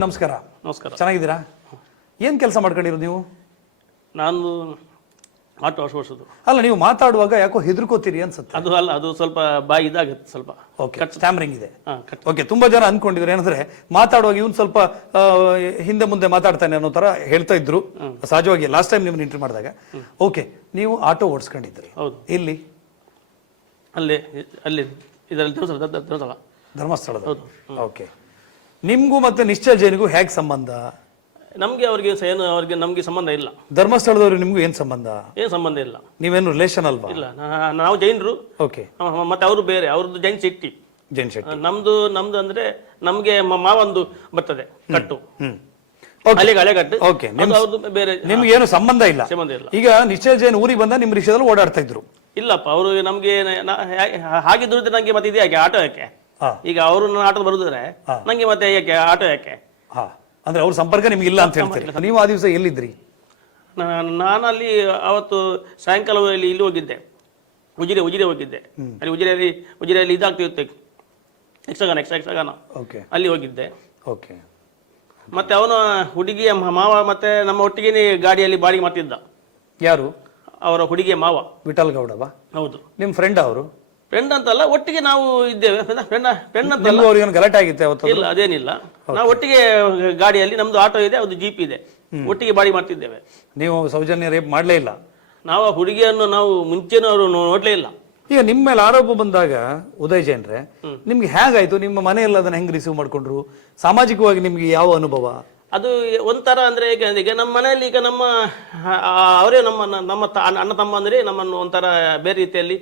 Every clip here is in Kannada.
ನಮಸ್ಕಾರ. ನಮಸ್ಕಾರ. ಚೆನ್ನಾಗಿದ್ದೀರಾ? ಏನು ಕೆಲಸ ಮಾಡ್ಕೊಂಡಿರೋದು ನೀವು? ನಾನು ಆಟೋ ವರ್ಷದ್ದು ಅಲ್ಲ ನೀವು ಮಾತಾಡುವಾಗ ಯಾಕೋ ಹೆದರ್ಕೋತೀರಿ ಅನ್ಸುತ್ತೆ. ಅದು ಅಲ್ಲ ಅದು ಸ್ವಲ್ಪ ಬಾಯಿ ಇದಾಗುತ್ತೆ ಸ್ವಲ್ಪ. ಓಕೆ ಸ್ಟ್ಯಾಮರಿಂಗ್ ಇದೆ. ಓಕೆ ತುಂಬಾ ಜನ ಅನ್ಕೊಂಡಿದ್ರು ಏನಂದ್ರೆ ಮಾತಾಡುವಾಗ ಇವ್ನು ಸ್ವಲ್ಪ ಆ, ಹಿಂದೆ ಮುಂದೆ ಮಾತಾಡ್ತಾನೆ ಅನ್ನೋ ತರ ಹೇಳ್ತಾ ಇದ್ರು. ಸಹಜವಾಗಿ ಲಾಸ್ಟ್ ಟೈಮ್ ನಿಮ್ಮನ್ನ ಇಂಟರ್ವ್ಯೂ ಮಾಡಿದಾಗ. ಓಕೆ ನೀವು ಆಟೋ ಓಡಿಸ್ಕೊಂಡಿದ್ರಿ ಹೌದು. ಇಲ್ಲಿ ಅಲ್ಲಿ ಅಲ್ಲಿ ಇದರಲ್ಲಿ ಧರ್ಮಸ್ಥಳ ಧರ್ಮ- ಧರ್ಮಸ್ಥಳ. ಧರ್ಮಸ್ಥಳದ. ಓಕೆ. ನಿಮ್ಗೂ ಮತ್ತೆ ನಿಶ್ಚಲ್ ಜೈನಿಗೂ ಹೇಗೆ ಸಂಬಂಧ? ನಮಗೆ ಅವರಿಗೆ ಏನು ಅವ್ರಿಗೆ ನಮಗೆ ಸಂಬಂಧ ಇಲ್ಲ. ಧರ್ಮಸ್ಥಳದವ್ರು ನಿಮ್ಗೂ ಏನ್ ಸಂಬಂಧ? ಏನು ಸಂಬಂಧ ಇಲ್ಲ. ನೀವೇನು ರಿಲೇಷನ್ ಅಲ್ವಾ? ಇಲ್ಲ ನಾ- ನಾವು ಜೈನರು. ಓಕೆ ಮ- ಮತ್ತೆ ಅವರು ಬೇರೆ ಅವ್ರದ್ದು ಜೈನ್ ಸಿಟ್ಟಿ ಜೈನ್ ಶೆಟ್ಟಿ ನಮ್ದು ನಮ್ದು ಅಂದ್ರೆ ನಮ್ಗೆ ಮಾವಂದು ಬರ್ತದೆ ಕಟ್ಟು. ಹ್ಮ್. ಓಕೆ ಅದು ಅವ್ರದ್ದು ಬೇರೆ ನಿಮ್ಗೆ ಏನು ಸಂಬಂಧ ಇಲ್ಲ. ಸಂಬಂಧ ಇಲ್ಲ. ಈಗ ನಿಶ್ಚಲ್ ಜೈನ್ ಊರಿಗೆ ಬಂದ ನಿಮ್ ರಿಕ್ಷಾದಲ್ಲಿ ಓಡಾಡ್ತಾ ಇದ್ರು. ಇಲ್ಲಪ್ಪ ಅವರು ನಮ್ಗೆ ನ- ಹಾ- ಹಾಗಿದ್ರು ನಂಗೆ ಮತ್ತೆ ಇದು ಯಾಕೆ ಆಟೋ ಯಾಕೆ ಈಗ ಅವರು ನನ್ನ ಆಟೋ ಬರುದಿದ್ರೆ ನಂಗೆ ಮತ್ತೆ ಯಾಕೆ ಆಟೋ ಯಾಕೆ? ಹಾ. ಅಂದ್ರೆ ಅವ್ರ ಸಂಪರ್ಕ ನಿಮ್ಗೆ ಇಲ್ಲ ಅಂತ ಹೇಳ್ತಾರೆ. ನೀವು ಆ ದಿವಸ ಎಲ್ಲಿದ್ರಿ? ನಾ- ನಾನಲ್ಲಿ ಅವತ್ತು ಸಾಯಂಕಾಲ ಇಲ್ಲಿ ಇಲ್ಲಿ ಹೋಗಿದ್ದೆ. ಉಜಿರೆ ಉಜಿರೆ ಹೋಗಿದ್ದೆ. ಅಲ್ಲಿ ಉಜಿರೆಯಲ್ಲಿ ಉಜಿರೆಯಲ್ಲಿ ಇದಾಗ್ತಿರುತ್ತೆ ಯಕ್ಷಗಾನ ಯಕ್ಷ ಯಕ್ಷಗಾನ. ಓಕೆ. ಅಲ್ಲಿ ಹೋಗಿದ್ದೆ. ಓಕೆ. ಮತ್ತೆ ಅವನು ಹುಡುಗಿಯ ಮಾವ ಮತ್ತೆ ನಮ್ಮ ಒಟ್ಟಿಗೆ ಗಾಡಿಯಲ್ಲಿ ಬಾಡಿಗೆ ಮಾಡ್ತಿದ್ದ. ಯಾರು? ಅವರ ಹುಡುಗಿಯ ಮಾವ. ವಿಠಲ್ ಗೌಡವಾ? ಹೌದು. ನಿಮ್ ಫ್ರೆಂಡ್ ಅವರು? ಫ್ರೆಂಡ್ ಅಂತಲ್ಲ ಒಟ್ಟಿಗೆ ನಾವು ಇದ್ದೇವೆ. ಫ್ರೆಂಡ್ ಫ್ರೆಂಡ್ ಗಲಾಟೆ ಆಗಿತ್ತೆ ಅವತ್ತು ಇಲ್ಲ ಅದೇನಿಲ್ಲ. ನಾವು ಒಟ್ಟಿಗೆ ಗಾಡಿಯಲ್ಲಿ ನಮ್ದು ಆಟೋ ಇದೆ ಅದು ಜೀಪ್ ಇದೆ. ಒಟ್ಟಿಗೆ ಬಾಡಿ ಮಾಡ್ತಿದ್ದೇವೆ. ನೀವು ಸೌಜನ್ಯ ರೇಪ್ ಮಾಡಲೇ ಇಲ್ಲ? ನಾವು ಆ ಹುಡುಗಿಯನ್ನು ನಾವು ಮುಂಚೆನೂ ಅವರು ನೋಡ್ಲೇ ಇಲ್ಲ. ಈಗ ನಿಮ್ಮ ಮೇಲೆ ಆರೋಪ ಬಂದಾಗ ಉದಯ್ ಜೈನ್ರೆ ನಿಮ್ಗೆ ಹೇಗಾಯ್ತು? ನಿಮ್ಮ ಮನೆಯಲ್ಲಿ ಅದನ್ನ ಹೆಂಗ್ ರಿಸೀವ್ ಮಾಡ್ಕೊಂಡ್ರು? ಸಾಮಾಜಿಕವಾಗಿ ನಿಮ್ಗೆ ಯಾವ ಅನುಭವ? ಅದು ಒಂಥರ ಅಂದ್ರೆ ಈಗ ಈಗ ನಮ್ಮ ಮನೆಯಲ್ಲಿ ಈಗ ನಮ್ಮ ಅವರೇ ನಮ್ಮ ನಮ್ಮ ಅಣ್ಣ ತಮ್ಮ ಅಂದ್ರೆ ನಮ್ಮನ್ನು ಒಂಥರ ಬೇರೆ ರೀತಿಯಲ್ಲಿ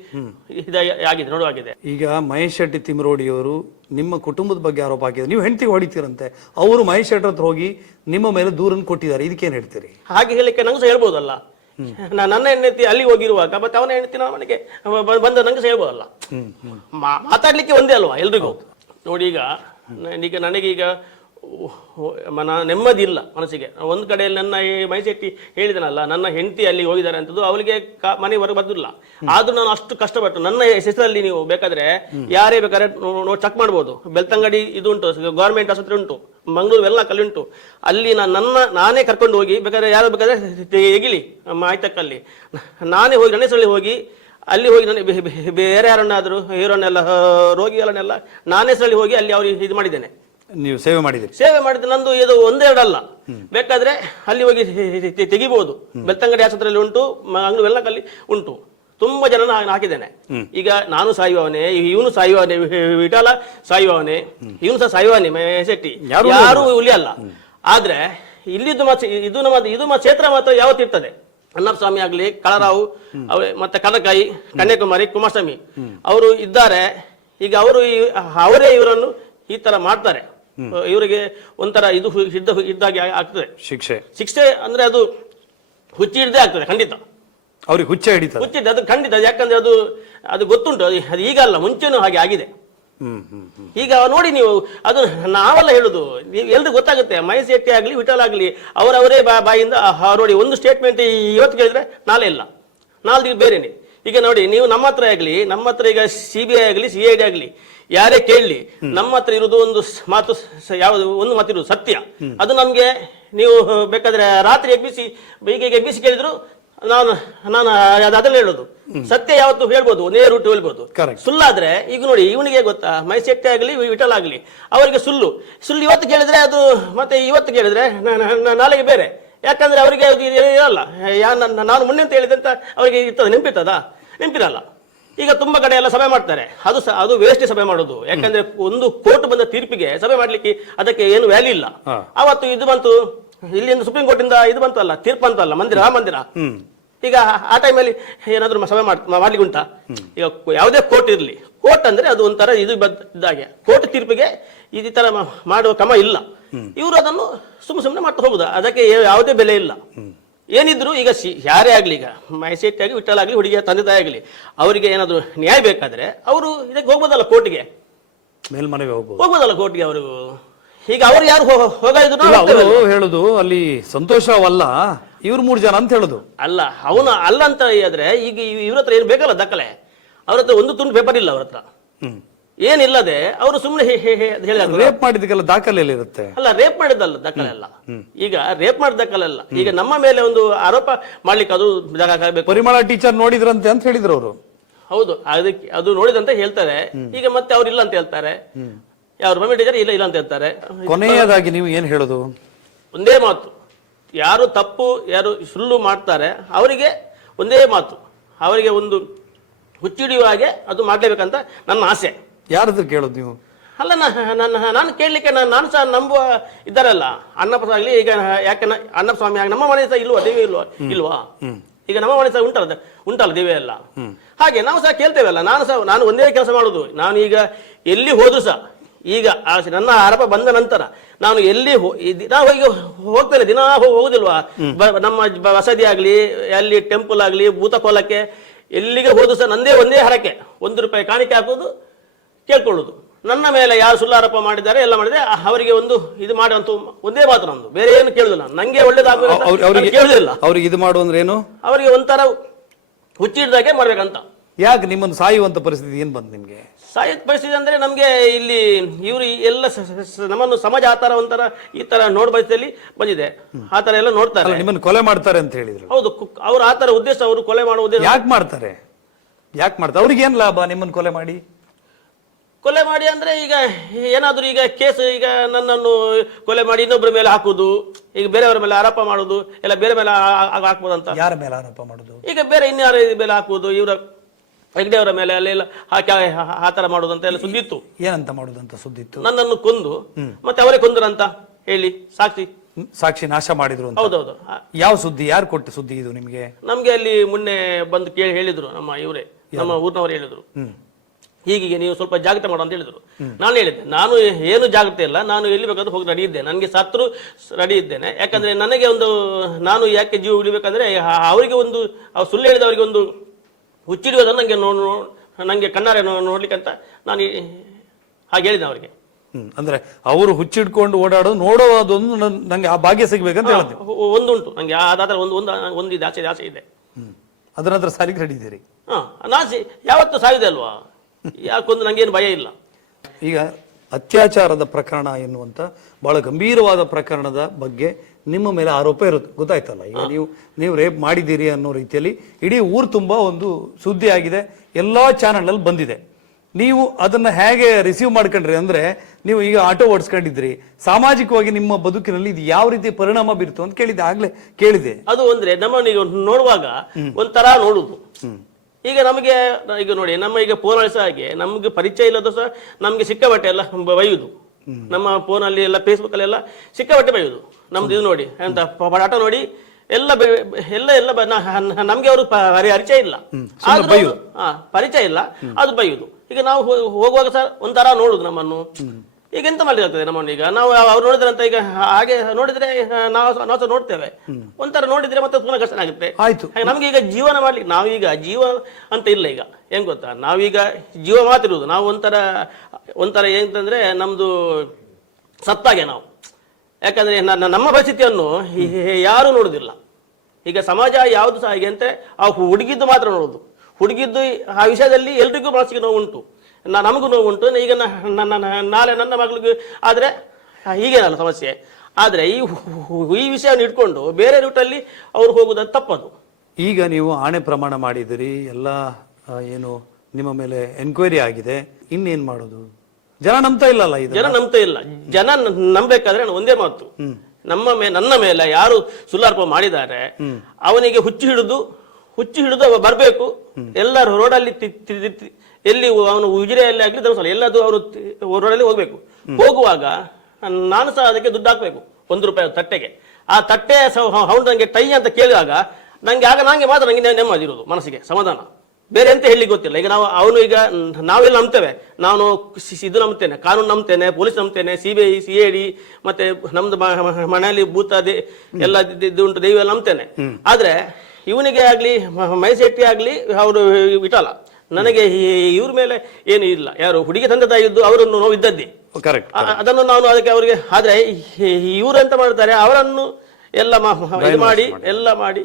ಇದ ಆಗಿದೆ ನೋಡುವಾಗಿದೆ. ಈಗ ಮಹೇಶ್ ಶೆಟ್ಟಿ ತಿಮ್ರೋಡಿಯವರು ನಿಮ್ಮ ಕುಟುಂಬದ ಬಗ್ಗೆ ಆರೋಪ ಹಾಕಿದ್ರು ನೀವು ಹೆಂಡತಿ ಹೊಡಿತೀರಂತೆ. ಅವರು ಮಹೇಶ್ ಶೆಟ್ಟಿ ಹತ್ರ ಹೋಗಿ ನಿಮ್ಮ ಮೇಲೆ ದೂರನ್ನು ಕೊಟ್ಟಿದ್ದಾರೆ. ಇದಕ್ಕೇನು ಹೇಳ್ತೀರಿ? ಹಾಗೆ ಹೇಳಲಿಕ್ಕೆ ನಂಗೆ ಸಹ ಹೇಳ್ಬೋದಲ್ಲ. ನಾ- ನನ್ನ ಹೆಂಡತಿ ಅಲ್ಲಿ ಹೋಗಿರುವಾಗ ಮತ್ತೆ ಅವನ ಹೆಂಡತಿ ನಾವು ಮನೆಗೆ ಬಂದ ನಂಗೆ ಸಹ ಹೇಳ್ಬೋದಲ್ಲ. ಮಾತಾಡ್ಲಿಕ್ಕೆ ಒಂದೇ ಅಲ್ವಾ ಎಲ್ರಿಗೂ? ನೋಡಿ ಈಗ ನನಗೆ ಈಗ ನನಗೀಗ ಓ- ಓ- ಮ- ನಾ ನೆಮ್ಮದಿ ಇಲ್ಲ ಮನಸ್ಸಿಗೆ. ಒಂದು ಕಡೆಯಲ್ಲಿ ನನ್ನ ಈ ಮೈಸೆಟ್ಟಿ ಹೇಳಿದನಲ್ಲ ನನ್ನ ಹೆಂಡತಿ ಅಲ್ಲಿ ಹೋಗಿದ್ದಾರೆ ಅಂತದ್ದು ಅವಳಿಗೆ ಮನೆ ಹೊರಗೆ ಬಂದಿಲ್ಲ. ಆದ್ರೂ ನಾನು ಅಷ್ಟು ಕಷ್ಟಪಟ್ಟು ನನ್ನ ಹೆಸರಲ್ಲಿ ನೀವು ಬೇಕಾದ್ರೆ ಯಾರೇ ಬೇಕಾದ್ರೆ ಚೆಕ್ ಮಾಡ್ಬೋದು. ಬೆಳ್ತಂಗಡಿ ಇದು ಉಂಟು ಗೌರ್ಮೆಂಟ್ ಆಸ್ಪತ್ರೆ ಉಂಟು ಮಂಗಳೂರು ಎಲ್ಲ ಕಲ್ಲಿ ಉಂಟು. ಅಲ್ಲಿ ನಾನು ನನ್ನ ನಾನೇ ಕರ್ಕೊಂಡು ಹೋಗಿ ಬೇಕಾದ್ರೆ ಯಾರು ಬೇಕಾದ್ರೆ ಎಗಿಲಿ ಆಯ್ತಕ್ಕಲ್ಲಿ. ನಾನೇ ಹೋಗಿ ನನ್ನ ಹೆಸರಲ್ಲಿ ಹೋಗಿ ಅಲ್ಲಿ ಹೋಗಿ ನಾನು ಬೇರೆ ಯಾರನ್ನಾದರೂ ಹೀರೋನೆಲ್ಲ ರೋಗಿಗಳನ್ನೆಲ್ಲ ನಾನೇ ಹೆಸರಲ್ಲಿ ಹೋಗಿ ಅಲ್ಲಿ ಅವ್ರಿಗೆ ಇದು ಮಾಡಿದ್ದೇನೆ. ನೀವು ಸೇವೆ ಮಾಡಿದ್ರಿ. ಸೇವೆ ಮಾಡಿದ ನಂದು ಇದು ಒಂದೆರಡಲ್ಲ. ಬೇಕಾದ್ರೆ ಅಲ್ಲಿ ಹೋಗಿ ತೆಗಿಬಹುದು ಬೆಳ್ತಂಗಡಿ ಆಸ್ಪತ್ರೆಯಲ್ಲಿ ಉಂಟು ಎಲ್ಲ ವೆಲ್ಲಕಲ್ಲಿ ಉಂಟು. ತುಂಬಾ ಜನ ಹಾಕಿದ್ದೇನೆ. ಈಗ ನಾನು ಸಾಯುವವನೇ ಇವನು ಸಾಯುವವನೇ ವಿಠಾಲ ಸಾಯುವವನೆ ಇವನು ಸಹ ಸಾಯುವವನೇ ಶೆಟ್ಟಿ. ಯಾರು ಯಾರು ಉಳಿಯಲ್ಲ ಆದ್ರೆ ಇಲ್ಲಿದ್ದು ಮತ್ತೆ ಇದು ನಮ್ಮ ಇದು ನಮ್ಮ ಕ್ಷೇತ್ರ ಮಾತ್ರ ಯಾವತ್ತಿರ್ತದೆ ಅನ್ನಪ್ಪಸ್ವಾಮಿ ಆಗ್ಲಿ ಕಳರಾವು ಮತ್ತೆ ಕನಕಾಯಿ ಕನ್ಯಾಕುಮಾರಿ ಕುಮಾರಸ್ವಾಮಿ. ಅವರು ಇದ್ದಾರೆ. ಈಗ ಅವರು ಅವರೇ ಇವರನ್ನು ಈ ತರ ಮಾಡ್ತಾರೆ. ಇವರಿಗೆ ಒಂಥರ ಇದು ಹು- ಇದ್ದ ಇದ್ದಾಗೆ ಆಗ್ತದೆ. ಶಿಕ್ಷೆ. ಶಿಕ್ಷೆ ಅಂದ್ರೆ ಅದು ಹುಚ್ಚಿ ಹಿಡ್ದೇ ಆಗ್ತದೆ ಖಂಡಿತ. ಅವ್ರಿಗೆ ಹುಚ್ಚ ಹಿಡಿತ ಹುಚ್ಚಿ ಅದು ಖಂಡಿತ ಯಾಕಂದ್ರೆ ಅದು ಅದು ಗೊತ್ತುಂಟು ಅದು ಈಗ ಅಲ್ಲ ಮುಂಚೆನೂ ಹಾಗೆ ಆಗಿದೆ. ಈಗ ನೋಡಿ ನೀವು ಅದು ನಾವೆಲ್ಲ ಹೇಳುದು ನೀವು ಎಲ್ರಿಗೂ ಗೊತ್ತಾಗುತ್ತೆ ಮೈ ಶೆಟ್ಟಿ ಆಗಲಿ ವಿಠಲ್ ಆಗಲಿ ಅವರವರೇ ಬಾ ಬಾಯಿಂದ ನೋಡಿ ಒಂದು ಸ್ಟೇಟ್ಮೆಂಟ್ ಇವತ್ತು ಕೇಳಿದ್ರೆ ನಾಳೆ ಇಲ್ಲ. ನಾಲ್ದು ಬೇರೆನೆ. ಈಗ ನೋಡಿ ನೀವು ನಮ್ಮ ಹತ್ರ ಆಗಲಿ ನಮ್ಮ ಹತ್ರ ಈಗ ಸಿ ಬಿ ಐ ಆಗಲಿ ಸಿ ಐ ಡಿ ಆಗಲಿ ಯಾರೇ ಕೇಳಲಿ ನಮ್ಮ ಹತ್ರ ಇರುವುದು ಒಂದು ಮಾತು ಯಾವುದು ಒಂದು ಮಾತಿರುವುದು ಸತ್ಯ. ಅದು ನಮಗೆ ನೀವು ಬೇಕಾದ್ರೆ ರಾತ್ರಿ ಎಬ್ಬಿಸಿ ಈಗ ಈಗ ಎಬ್ಬಿಸಿ ಕೇಳಿದ್ರು ನಾನು ನಾನು ಅದು ಅದನ್ನ ಹೇಳೋದು. ಸತ್ಯ ಯಾವತ್ತು ಹೇಳ್ಬೋದು ಒಂದೇ ರೂಟ್ ಹೇಳ್ಬೋದು. ಸುಲ್ಲಾದ್ರೆ ಸುಳ್ಳಾದ್ರೆ ಈಗ ನೋಡಿ ಇವನಿಗೆ ಗೊತ್ತಾ ಮೈಸೆಟ್ಟೆ ಆಗಲಿ ವಿಠಲ್ ಆಗಲಿ ಅವರಿಗೆ ಸುಳ್ಳು. ಸುಳ್ಳು ಇವತ್ತು ಕೇಳಿದ್ರೆ ಅದು ಮತ್ತೆ ಇವತ್ತು ಕೇಳಿದ್ರೆ ನಾಳೆಗೆ ಬೇರೆ. ಯಾಕಂದ್ರೆ ಅವರಿಗೆ ಇರಲ್ಲ. ನಾನು ಮುನ್ನೆ ಅಂತ ಹೇಳಿದಂತ ಅವರಿಗೆ ಇರ್ತದೆ ನೆನಪಿರ್ತದ? ನೆನಪಿರಲ್ಲ ಈಗ ತುಂಬಾ ಕಡೆ ಎಲ್ಲ ಸಭೆ ಮಾಡ್ತಾರೆ. ಅದು ಸ- ಅದು ವೇಸ್ಟ್ ಸಭೆ ಮಾಡೋದು. ಯಾಕಂದ್ರೆ ಒಂದು ಕೋರ್ಟ್ ಬಂದ ತೀರ್ಪಿಗೆ ಸಭೆ ಮಾಡ್ಲಿಕ್ಕೆ ಅದಕ್ಕೆ ಏನು ವ್ಯಾಲ್ಯೂ ಇಲ್ಲ. ಅವತ್ತು ಇದು ಬಂತು ಇಲ್ಲಿಂದ ಸುಪ್ರೀಂ ಕೋರ್ಟ್ ಇಂದ ಇದು ಬಂತು ಅಲ್ಲ ತೀರ್ಪು ಅಂತಲ್ಲ ಮಂದಿರ ಆ ಮಂದಿರ. ಈಗ ಆ ಟೈಮಲ್ಲಿ ಏನಾದ್ರು ಸಭೆ ಮಾಡ್ ಮಾಡ್ಲಿಕ್ಕೆ ಉಂಟಾ? ಈಗ ಯಾವುದೇ ಕೋರ್ಟ್ ಇರಲಿ. ಕೋರ್ಟ್ ಅಂದ್ರೆ ಅದು ಒಂಥರ ಇದು ಬದ್- ಇದ್ದಾಗೆ ಕೋರ್ಟ್ ತೀರ್ಪಿಗೆ ಈ ತರ ಮಾಡುವ ಕ್ರಮ ಇಲ್ಲ. ಇವರು ಅದನ್ನು ಸುಮ್ಮ ಸುಮ್ಮನೆ ಮಾಡ್ತಾ ಹೋಗುದು? ಅದಕ್ಕೆ ಯಾವುದೇ ಬೆಲೆ ಇಲ್ಲ. ಏನಿದ್ರು ಈಗ ಸಿ- ಯಾರೇ ಆಗಲಿ ಈಗ ಮೈಸೇಟ್ ಆಗಲಿ ವಿಠಲ್ ಆಗಲಿ ಹುಡುಗಿಯ ತಂದೆ ತಾಯಿ ಆಗಲಿ ಅವರಿಗೆ ಏನಾದ್ರು ನ್ಯಾಯ ಬೇಕಾದ್ರೆ ಅವರು ಇದಕ್ಕೆ ಹೋಗ್ಬೋದಲ್ಲ ಕೋರ್ಟ್ಗೆ? ಮೇಲ್ಮನೆಗೆ ಹೋಗ್ಬೋದು. ಹೋಗ್ಬೋದಲ್ಲ ಕೋರ್ಟ್ಗೆ ಅವರು ಈಗ ಅವ್ರು ಯಾರು ಹೋಗಿದ್ರು ಹೇಳುದು ಅಲ್ಲಿ ಸಂತೋಷವಲ್ಲ ಇವ್ರು ಮೂರು ಜನ ಅಂತ ಹೇಳುದು. ಅಲ್ಲ ಅವನು ಅಲ್ಲ ಅಂತ ಆದ್ರೆ ಈಗ ಇವ್- ಇವ್ರ ಹತ್ರ ಏನು ಬೇಕಲ್ಲ ದಾಖಲೆ? ಅವ್ರ ಹತ್ರ ಒಂದು ತುಂಡು ಪೇಪರ್ ಇಲ್ಲ ಅವ್ರ ಹತ್ರ. ಹ್ಮ್. ಏನಿಲ್ಲದೆ ಅವರು ಸುಮ್ಮನೆ ಹೇಳಿ ರೇಪ್ ಮಾಡಿದಕ್ಕೆಲ್ಲ ದಾಖಲೆಯಲ್ಲಿ ಇರುತ್ತೆ. ಅಲ್ಲ ರೇಪ್ ಮಾಡಿದಲ್ಲ ದಾಖಲೆ ಅಲ್ಲ ಈಗ ರೇಪ್ ಮಾಡಿದ ದಾಖಲೆ ಅಲ್ಲ ಈಗ ನಮ್ಮ ಮೇಲೆ ಒಂದು ಆರೋಪ ಮಾಡ್ಲಿಕ್ಕೆ ಅದು ದಾಖಲಾಗಬೇಕು ಪರಿಮಳ ಟೀಚರ್ ನೋಡಿದ್ರಂತೆ ಅಂತ ಹೇಳಿದ್ರು ಅವರು. ಹೌದು ಅದಕ್ಕೆ ಅದು ನೋಡಿದಂತ ಹೇಳ್ತಾರೆ. ಈಗ ಮತ್ತೆ ಅವ್ರು ಇಲ್ಲ ಅಂತ ಹೇಳ್ತಾರೆ. ಯಾರು ಮಮ್ಮಿ ಟೀಚರ್ ಇಲ್ಲ ಇಲ್ಲ ಅಂತ ಹೇಳ್ತಾರೆ. ಕೊನೆಯದಾಗಿ ನೀವು ಏನ್ ಹೇಳೋದು? ಒಂದೇ ಮಾತು. ಯಾರು ತಪ್ಪು ಯಾರು ಸುಳ್ಳು ಮಾಡ್ತಾರೆ ಅವರಿಗೆ ಒಂದೇ ಮಾತು. ಅವರಿಗೆ ಒಂದು ಹುಚ್ಚಿಡಿಯುವ ಹಾಗೆ ಅದು ಮಾಡಲೇಬೇಕಂತ ನನ್ನ ಆಸೆ. ಯಾರ ಹತ್ರ ಕೇಳೋದು ನೀವು? ಅಲ್ಲ ನಾ- ನನ್ನ ನಾನು ಕೇಳಲಿಕ್ಕೆ ನಾನು ನಾನು ಸಹ ನಂಬುವ ಇದ್ದಾರಲ್ಲ ಅಣ್ಣಪ್ಪ ಆಗಲಿ ಈಗ ಯಾಕೆ ಅಣ್ಣಪ್ಪ ಸ್ವಾಮಿ ಆಗಿ ನಮ್ಮ ಮನೆ ಸಹ ಇಲ್ವಾ ದೇವಿ ಇಲ್ವಾ? ಇಲ್ವಾ? ಈಗ ನಮ್ಮ ಮನೆ ಸಹ ಉಂಟಲ್ಲ ಉಂಟಲ್ಲ ದೇವಿ ಎಲ್ಲ? ಹಾಗೆ ನಾವು ಸಹ ಕೇಳ್ತೇವಲ್ಲ ನಾನು ಸಹ ನಾನು ಒಂದೇ ಕೆಲಸ ಮಾಡುದು. ನಾನು ಈಗ ಎಲ್ಲಿ ಹೋದ್ರು ಸಹ ಈಗ ನನ್ನ ಆರೋಪ ಬಂದ ನಂತರ ನಾನು ಎಲ್ಲಿ ನಾವು ಈಗ ಹೋಗ್ತೇನೆ ದಿನ ಹೋಗುದಿಲ್ವಾ? ನಮ್ಮ ವಸದಿ ವಸತಿ ಆಗ್ಲಿ ಅಲ್ಲಿ ಟೆಂಪಲ್ ಆಗ್ಲಿ ಭೂತಕೋಲಕ್ಕೆ ಎಲ್ಲಿಗೆ ಹೋದ್ರು ಸಹ ನಂದೇ ಒಂದೇ ಹರಕೆ. ಒಂದು ರೂಪಾಯಿ ಕಾಣಿಕೆ ಹಾಕುದು ಕೇಳ್ಕೊಳ್ಳುದು. ನನ್ನ ಮೇಲೆ ಯಾರು ಸುಲ್ಲಾರಪ್ಪ ಮಾಡಿದ್ದಾರೆ ಎಲ್ಲ ಮಾಡಿದೆ ಅವರಿಗೆ ಒಂದು ಇದು ಮಾಡುವಂತ ಒಂದೇ ಮಾತು ನಂದು ಬೇರೆ ಏನು ಕೇಳುದಿಲ್ಲ. ನಂಗೆ ಒಳ್ಳೇದಾಗಬೇಕು ನಾನು ಅವ್ರಿಗೆ ಕೇಳುದಿಲ್ಲ. ಅವ್ರಿಗೆ ಇದು ಮಾಡು ಅಂದ್ರೆ ಏನು? ಅವರಿಗೆ ಒಂಥರ ಹುಚ್ಚಿಡ್ದಾಗೆ ಮಾಡ್ಬೇಕಂತ. ಯಾಕೆ ನಿಮ್ಮನ್ನು ಸಾಯುವಂತ ಪರಿಸ್ಥಿತಿ ಏನ್ ಬಂತು ನಿಮ್ಗೆ? ಸಾಯದ ಪರಿಸ್ಥಿತಿ ಅಂದ್ರೆ ನಮ್ಗೆ ಇಲ್ಲಿ ಇವರು ಎಲ್ಲ ನಮ್ಮನ್ನು ಸಮಾಜ ಆ ಥರ ಒಂಥರ ಈ ತರ ನೋಡ್ ಪರಿಸ್ಥಿತಿಯಲ್ಲಿ ಬಂದಿದೆ. ಆ ತರ ಎಲ್ಲ ನೋಡ್ತಾರೆ. ನಿಮ್ಮನ್ನು ಕೊಲೆ ಮಾಡ್ತಾರೆ ಅಂತ ಹೇಳಿದ್ರು. ಹೌದು ಅವ್ರು ಆ ಥರ ಉದ್ದೇಶ ಅವರು ಕೊಲೆ ಮಾಡುವ ಉದ್ದೇಶ ಯಾಕೆ ಮಾಡ್ತಾರೆ? ಯಾಕೆ ಮಾಡ್ತಾರೆ? ಅವ್ರಿಗೆ ಏನು ಲಾಭ ನಿಮ್ಮನ್ನು ಕೊಲೆ ಮಾಡಿ? ಕೊಲೆ ಮಾಡಿ ಅಂದ್ರೆ ಈಗ ಏನಾದರೂ ಈಗ ಕೇಸ್ ಈಗ ನನ್ನನ್ನು ಕೊಲೆ ಮಾಡಿ ಇನ್ನೊಬ್ಬರ ಮೇಲೆ ಹಾಕುದು ಈಗ ಬೇರೆಯವರ ಮೇಲೆ ಆರೋಪ ಮಾಡುದು ಎಲ್ಲ ಬೇರೆ ಮೇಲೆ ಹಾಕ್ಬೋದಂತ ಯಾರ ಮೇಲೆ ಆರೋಪ ಮಾಡುದು? ಈಗ ಬೇರೆ ಇನ್ಯಾರ ಮೇಲೆ ಹಾಕುದು ಇವರ ಹೆಗ್ಡೆಯವರ ಮೇಲೆ ಅಲ್ಲೆಲ್ಲ ಹಾಕಿ ಆ- ಮಾಡುದಂತ ಎಲ್ಲ ಸುದ್ದಿ ಇತ್ತು ಏನಂತ ಮಾಡುದಂತ ಸುದ್ದಿತ್ತು? ನನ್ನನ್ನು ಕೊಂದು. ಮತ್ತೆ ಅವರೇ ಕೊಂದರಂತ ಹೇಳಿ ಸಾಕ್ಷಿ. ಸಾಕ್ಷಿ ನಾಶ ಮಾಡಿದ್ರು ಹೌದೌದು. ಯಾವ ಸುದ್ದಿ ಯಾರು ಕೊಟ್ಟ ಸುದ್ದಿ ಇದು ನಿಮ್ಗೆ? ನಮ್ಗೆ ಅಲ್ಲಿ ಮೊನ್ನೆ ಬಂದು ಕೇಳಿ ಹೇಳಿದ್ರು ನಮ್ಮ ಇವರೇ ನಮ್ಮ ಊರಿನವರು ಹೇಳಿದ್ರು. ಹೀಗೆ ನೀವು ಸ್ವಲ್ಪ ಜಾಗ್ರತೆ ಮಾಡು ಅಂತ ಹೇಳಿದ್ರು. ನಾನು ಹೇಳಿದ್ದೆ ನಾನು ಏನು ಜಾಗ್ರತೆ ಇಲ್ಲ ನಾನು ಎಲ್ಲಿ ಬೇಕಾದ್ರೂ ಹೋಗಿ ರೆಡಿ ಇದ್ದೇನೆ. ನನಗೆ ಸತ್ರು ರೆಡಿ ಇದ್ದೇನೆ. ಯಾಕಂದ್ರೆ ನನಗೆ ಒಂದು ನಾನು ಯಾಕೆ ಜೀವ ಉಳಿಬೇಕಂದ್ರೆ ಅವರಿಗೆ ಒಂದು ಸುಳ್ಳು ಹೇಳಿದ ಅವರಿಗೆ ಒಂದು ಹುಚ್ಚಿಡುವುದನ್ನು ನನಗೆ ನೋ ನನಗೆ ಕಣ್ಣಾರೆ ಅಂತ ನಾನು ಹಾಗೆ ಹೇಳಿದೆ ಅವರಿಗೆ. ಅಂದ್ರೆ ಅವರು ಹುಚ್ಚಿಡ್ಕೊಂಡು ಓಡಾಡೋ ನೋಡೋದೊಂದು ನನಗೆ ನಂಗೆ ಆ ಭಾಗ್ಯ ಸಿಗ್ಬೇಕಂತ ಹೇಳಿದೆ ಒಂದುಂಟು ನನಗೆ ಅದಾದ್ರೆ ಒಂದು ಒಂದು ಒಂದು ಇದೆ ಆಸೆ ಆಸೆ ಇದೆ. ಅದರ ನಂತರ ಸಾಲಿಗೆ ರೆಡಿ ಇದ್ದೀರಿ. ಹಾ ನಾನು ಯಾವತ್ತು ಯಾವತ್ತೂ ಸಾಯುದೆ ಅಲ್ವಾ? ಯಾಕೊಂದು ನಂಗೇನು ಭಯ ಇಲ್ಲ. ಈಗ ಅತ್ಯಾಚಾರದ ಪ್ರಕರಣ ಎನ್ನುವಂಥ ಬಹಳ ಗಂಭೀರವಾದ ಪ್ರಕರಣದ ಬಗ್ಗೆ ನಿಮ್ಮ ಮೇಲೆ ಆರೋಪ ಇರುತ್ತೆ. ಗೊತ್ತಾಯ್ತಲ್ಲ? ಈಗ ನೀವು ನೀವು ರೇಪ್ ಮಾಡಿದ್ದೀರಿ ಅನ್ನೋ ರೀತಿಯಲ್ಲಿ ಇಡೀ ಊರು ತುಂಬ ಒಂದು ಸುದ್ದಿ ಆಗಿದೆ ಎಲ್ಲ ಚಾನಲಲ್ಲಿ ಬಂದಿದೆ. ನೀವು ಅದನ್ನು ಹೇಗೆ ರಿಸೀವ್ ಮಾಡ್ಕೊಂಡ್ರಿ ಅಂದರೆ ನೀವು ಈಗ ಆಟೋ ಓಡಿಸ್ಕೊಂಡಿದ್ರಿ. ಸಾಮಾಜಿಕವಾಗಿ ನಿಮ್ಮ ಬದುಕಿನಲ್ಲಿ ಇದು ಯಾವ ರೀತಿ ಪರಿಣಾಮ ಬೀರ್ತು ಅಂತ ಕೇಳಿದೆ ಆಗ್ಲೇ ಕೇಳಿದೆ. ಅದು ಅಂದ್ರೆ ನೀವು ನೋಡುವಾಗ ಒಂಥರ ನೋಡುದು. ಈಗ ನಮಗೆ ಈಗ ನೋಡಿ ನಮ್ಮ ಈಗ ಫೋನ್ ಸಹ ಹಾಗೆ ನಮ್ಗೆ ಪರಿಚಯ ಇಲ್ಲದ ಸಹ ನಮ್ಗೆ ಸಿಕ್ಕಾಬಟ್ಟೆ ಎಲ್ಲ ಬಯ್ಯುದು ಬೈಯುದು. ನಮ್ಮ ಫೋನಲ್ಲಿ ಎಲ್ಲ ಫೇಸ್ಬುಕ್ ಅಲ್ಲಿ ಎಲ್ಲ ಸಿಕ್ಕಾಬಟ್ಟೆ ಬೈಯುದು. ನಮ್ದು ಇದು ನೋಡಿ ಅಂತ ಪಟಾಟ ನೋಡಿ ಎಲ್ಲ ಎಲ್ಲ ಎಲ್ಲ ನಮ್ಗೆ ಅವರು ಪರಿಚಯ ಇಲ್ಲ. ಪರಿಚಯ ಇಲ್ಲ ಅದು ಬೈಯುದು. ಈಗ ನಾವು ಹೋಗುವಾಗ ಸರ್ ಒಂಥರ ನೋಡುದು ನಮ್ಮನ್ನು. ಈಗ ಎಂತ ಮಾಡಲಿಕ್ಕಾಗ್ತದೆ ನಮ್ಮನ್ನು ಈಗ ನಾವು ಅವ್ರು ನೋಡಿದ್ರಂತ ಈಗ ಹಾಗೆ ನೋಡಿದ್ರೆ ನಾವು ನಾವು ಸಹ ನೋಡ್ತೇವೆ. ಒಂಥರ ನೋಡಿದ್ರೆ ಮತ್ತೆ ಪುನಃ ಕಷ್ಟ ಆಗುತ್ತೆ. ಆಯ್ತು. ನಮ್ಗೆ ಈಗ ಜೀವನ ಮಾಡ್ಲಿಕ್ಕೆ ನಾವೀಗ ಜೀವ ಅಂತ ಇಲ್ಲ ಈಗ. ಹೆಂಗ್ ಗೊತ್ತಾ? ನಾವೀಗ ಜೀವ ಮಾತಿರುವುದು ನಾವು ಒಂಥರ ಒಂಥರ ಏನಂತಂದ್ರೆ ನಮ್ದು ಸತ್ತಾಗೆ ನಾವು. ಯಾಕಂದ್ರೆ ನಮ್ಮ ಪರಿಸ್ಥಿತಿಯನ್ನು ಯಾರು ನೋಡುದಿಲ್ಲ. ಈಗ ಸಮಾಜ ಯಾವುದು ಸಹ ಹಾಗೆ ಅಂತ ಆ ಹುಡುಗಿದ್ದು ಮಾತ್ರ ನೋಡುದು ಹುಡುಗಿದ್ದು ಆ ವಿಷಯದಲ್ಲಿ ಎಲ್ರಿಗೂ ಮನಸ್ಸಿಗೆ ನೋವು ಉಂಟು ನಮಗೂ ನೋವು ಉಂಟು ಈಗ ನ- ನನ್ನ ನಾಳೆ ನನ್ನ ಮಗಳಿಗೆ ಆದರೆ ಹೀಗೇನಲ್ಲ ಸಮಸ್ಯೆ. ಆದರೆ ಈ ಈ ವಿಷಯವನ್ನು ಇಟ್ಕೊಂಡು ಬೇರೆ ರೂಟಲ್ಲಿ ಅವ್ರು ಹೋಗುದ ತಪ್ಪದು. ಈಗ ನೀವು ಆಣೆ ಪ್ರಮಾಣ ಮಾಡಿದಿರಿ ಎಲ್ಲ ಏನು ನಿಮ್ಮ ಮೇಲೆ ಎನ್ಕ್ವೈರಿ ಆಗಿದೆ ಇನ್ನೇನ್ ಮಾಡೋದು? ಜನ ನಂಬ್ತಾ ಇಲ್ಲಲ್ಲ ಇದು ಜನ ನಂಬ್ತಾ ಇಲ್ಲ. ಜನ ನಂಬೇಕಾದ್ರೆ ಒಂದೇ ಮಾತು. ನಮ್ಮ ಮೇ ನನ್ನ ಮೇಲೆ ಯಾರು ಸುಲಾರ್ಪ ಮಾಡಿದ್ದಾರೆ ಅವನಿಗೆ ಹುಚ್ಚು ಹಿಡಿದು ಹುಚ್ಚು ಹಿಡಿದು ಅವ ಬರಬೇಕು. ಎಲ್ಲರೂ ರೋಡಲ್ಲಿ ಎಲ್ಲಿ ಅವನು ಉಜಿರೆಯಲ್ಲಿ ಆಗಲಿ ಧರ್ಮಸ್ಥಳ ಎಲ್ಲದೂ ಅವರು ರೋಡಲ್ಲಿ ಹೋಗ್ಬೇಕು. ಹೋಗುವಾಗ ನಾನು ಸಹ ಅದಕ್ಕೆ ದುಡ್ಡು ಹಾಕ್ಬೇಕು ಒಂದು ರೂಪಾಯಿ ತಟ್ಟೆಗೆ. ಆ ತಟ್ಟೆ ಹೌದು ನಂಗೆ ಟೈ ಅಂತ ಕೇಳಿದಾಗ ನಂಗೆ ಆಗ ನಂಗೆ ಮಾತ್ರ ನಂಗೆ ನೆಮ್ಮದಿರೋದು ನೆಮ್ಮದಿ ಇರೋದು ಮನಸ್ಸಿಗೆ ಸಮಾಧಾನ. ಬೇರೆ ಎಂತ ಹೇಳಿ ಗೊತ್ತಿಲ್ಲ. ಈಗ ನಾವು ಅವನು ಈಗ ನಾವೆಲ್ಲ ನಂಬ್ತೇವೆ. ನಾನು ಇದು ನಂಬ್ತೇನೆ ಕಾನೂನು ನಂಬ್ತೇನೆ police ನಂಬ್ತೇನೆ C B I C A D ಮತ್ತೆ ನಮ್ದು ಮನೆಯಲ್ಲಿ ಭೂತ ಎಲ್ಲ ಉಂಟು ದೈವ ಎಲ್ಲ ನಂಬ್ತೇನೆ. ಆದ್ರೆ ಇವನಿಗೆ ಆಗಲಿ ಮೈಸೆಟ್ಟಿ ಆಗಲಿ ಅವರು ವಿಠಲ. ನನಗೆ ಇವ್ರ ಮೇಲೆ ಏನು ಇಲ್ಲ. ಯಾರು ಹುಡುಗಿ ತಂದೆ ತಾಯಿದ್ದು ಅವರನ್ನು ನೋವು ಇದ್ದದ್ದೇ. ಕರೆಕ್ಟ್ ಅದನ್ನು ನಾನು ಅದಕ್ಕೆ ಅವರಿಗೆ ಆದ್ರೆ ಇವರು ಎಂತ ಮಾಡ್ತಾರೆ ಅವರನ್ನು ಎಲ್ಲ ಇದು ಮಾಡಿ ಎಲ್ಲ ಮಾಡಿ.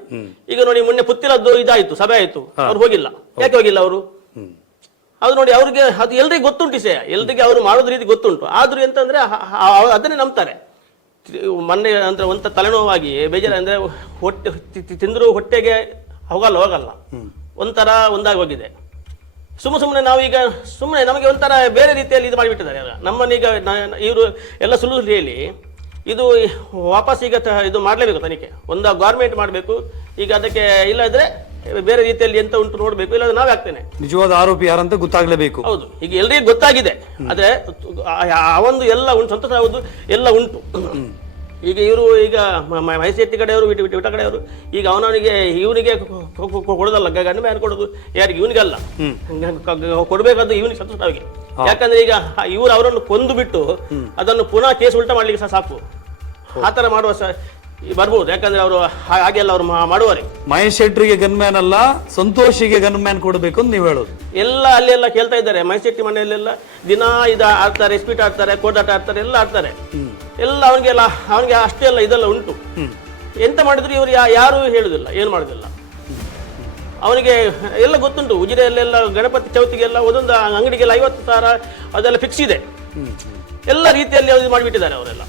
ಈಗ ನೋಡಿ ಮೊನ್ನೆ ಪುತ್ತಿಲದ್ದು ಇದಾಯ್ತು ಸಭೆ ಆಯ್ತು. ಅವ್ರು ಹೋಗಿಲ್ಲ. ಯಾಕೆ ಹೋಗಿಲ್ಲ ಅವರು? ಅದು ನೋಡಿ ಅವ್ರಿಗೆ ಅದು ಎಲ್ರಿಗೂ ಗೊತ್ತುಂಟು ಸೇ ಎಲ್ರಿಗೆ ಅವರು ಮಾಡೋದ್ ರೀತಿ ಗೊತ್ತುಂಟು. ಆದ್ರೂ ಎಂತಂದ್ರೆ ಅದನ್ನೇ ನಂಬ್ತಾರೆ. ಮೊನ್ನೆ ಅಂದ್ರೆ ಒಂಥರ ತಲೆನೋವಾಗಿ ಬೇಜಾರ ಅಂದ್ರೆ ಹೊಟ್ಟೆ ತಿಂದ್ರು ಹೊಟ್ಟೆಗೆ ಹೋಗಲ್ಲ ಹೋಗಲ್ಲ. ಒಂಥರ ಒಂದಾಗಿ ಹೋಗಿದೆ. ಸುಮ್ಮ ಸುಮ್ಮನೆ ನಾವೀಗ ಸುಮ್ಮನೆ ನಮಗೆ ಒಂಥರ ಬೇರೆ ರೀತಿಯಲ್ಲಿ ಇದು ಮಾಡಿಬಿಟ್ಟಿದ್ದಾರೆ. ನಮ್ಮನ್ನೀಗ ಇವರು ಎಲ್ಲ ಸುಳ್ಳು ಹೇಳಿ ಇದು ವಾಪಸ್ ಈಗ ಇದು ಮಾಡಲೇಬೇಕು ತನಿಖೆ. ಒಂದು ಗೌರ್ಮೆಂಟ್ ಮಾಡಬೇಕು. ಈಗ ಅದಕ್ಕೆ ಇಲ್ಲದ್ರೆ ಬೇರೆ ರೀತಿಯಲ್ಲಿ ಎಂತ ಉಂಟು ನೋಡಬೇಕು. ಇಲ್ಲಾಂದ್ರೆ ನಾವೇ ಆಗ್ತೇನೆ. ನಿಜವಾದ ಆರೋಪಿ ಯಾರಂತ ಗೊತ್ತಾಗ್ಲೇಬೇಕು. ಹೌದು. ಈಗ ಎಲ್ರಿಗೂ ಗೊತ್ತಾಗಿದೆ. ಆದ್ರೆ ಆ- ಒಂದು ಎಲ್ಲ ಉಂಟು ಸಂತೋಷ ಹೌದು ಎಲ್ಲ ಉಂಟು. ಈಗ ಇವರು ಈಗ ಮೈಸೆಟ್ಟಿ ಕಡೆಯವರು ವಿಟ ವಿಟ ಕಡೆಯವರು ಈಗ ಅವನವನಿಗೆ ಇವನಿಗೆ ಕೊಡೋದಲ್ಲ ಗಂಡ ಮೇಲೆ ಕೊಡೋದು. ಯಾರಿಗೆ? ಇವನಿಗಲ್ಲ. ಕೊಡಬೇಕಾದ್ದು ಇವನಿಗೆ ಸಂತೋಷ ಅವರಿಗೆ. ಯಾಕಂದ್ರೆ ಈಗ ಇವರು ಅವರನ್ನು ಕೊಂದು ಬಿಟ್ಟು ಅದನ್ನು ಪುನಃ ಕೇಸ್ ಉಲ್ಟಾ ಮಾಡ್ಲಿಕ್ಕೆ ಸಹ ಸಾಕು. ಆತರ ಥರ ಮಾಡುವ ಸಹ ಬರ್ಬೋದು ಯಾಕಂದ್ರೆ ಅವರು ಹಾಗೆಲ್ಲ ಅವರು ಮಾಡುವರೆ ಮಹೇಶ್ ಶೆಟ್ರಿಗೆ ಗನ್ಮ್ಯಾನ್ ಅಲ್ಲ ಸಂತೋಷಿಗೆ ಗನ್ ಮ್ಯಾನ್ ಕೊಡಬೇಕು ಅಂತ ನೀವು ಹೇಳೋದು. ಎಲ್ಲ ಅಲ್ಲೆಲ್ಲ ಕೇಳ್ತಾ ಇದ್ದಾರೆ ಮೈಸೆಟ್ಟಿ ಮನೆಯಲ್ಲೆಲ್ಲ ದಿನ ಇದು ಆಡ್ತಾರೆ ಸ್ಪೀಟ್ ಆಡ್ತಾರೆ ಕೋಟಾಟ ಆಡ್ತಾರೆ ಎಲ್ಲ ಆಡ್ತಾರೆ. ಎಲ್ಲ ಅವನಿಗೆಲ್ಲ ಅವನಿಗೆ ಅಷ್ಟೇ ಎಲ್ಲ ಇದೆಲ್ಲ ಉಂಟು. ಎಂತ ಮಾಡಿದ್ರು ಇವರು ಯಾರು ಹೇಳುದಿಲ್ಲ ಏನು ಮಾಡುದಿಲ್ಲ. ಅವನಿಗೆ ಎಲ್ಲ ಗೊತ್ತುಂಟು ಉಜಿರೆಯಲ್ಲೆಲ್ಲ ಗಣಪತಿ ಚೌತಿಗೆಲ್ಲ ಒಂದೊಂದು ಅಂಗಡಿಗೆಲ್ಲ ಐವತ್ತು ಸಾವಿರ ಅದೆಲ್ಲ ಫಿಕ್ಸ್ ಇದೆ. ಎಲ್ಲ ರೀತಿಯಲ್ಲಿ ಅವ್ರು ಇದು ಮಾಡಿಬಿಟ್ಟಿದ್ದಾರೆ ಅವರೆಲ್ಲ.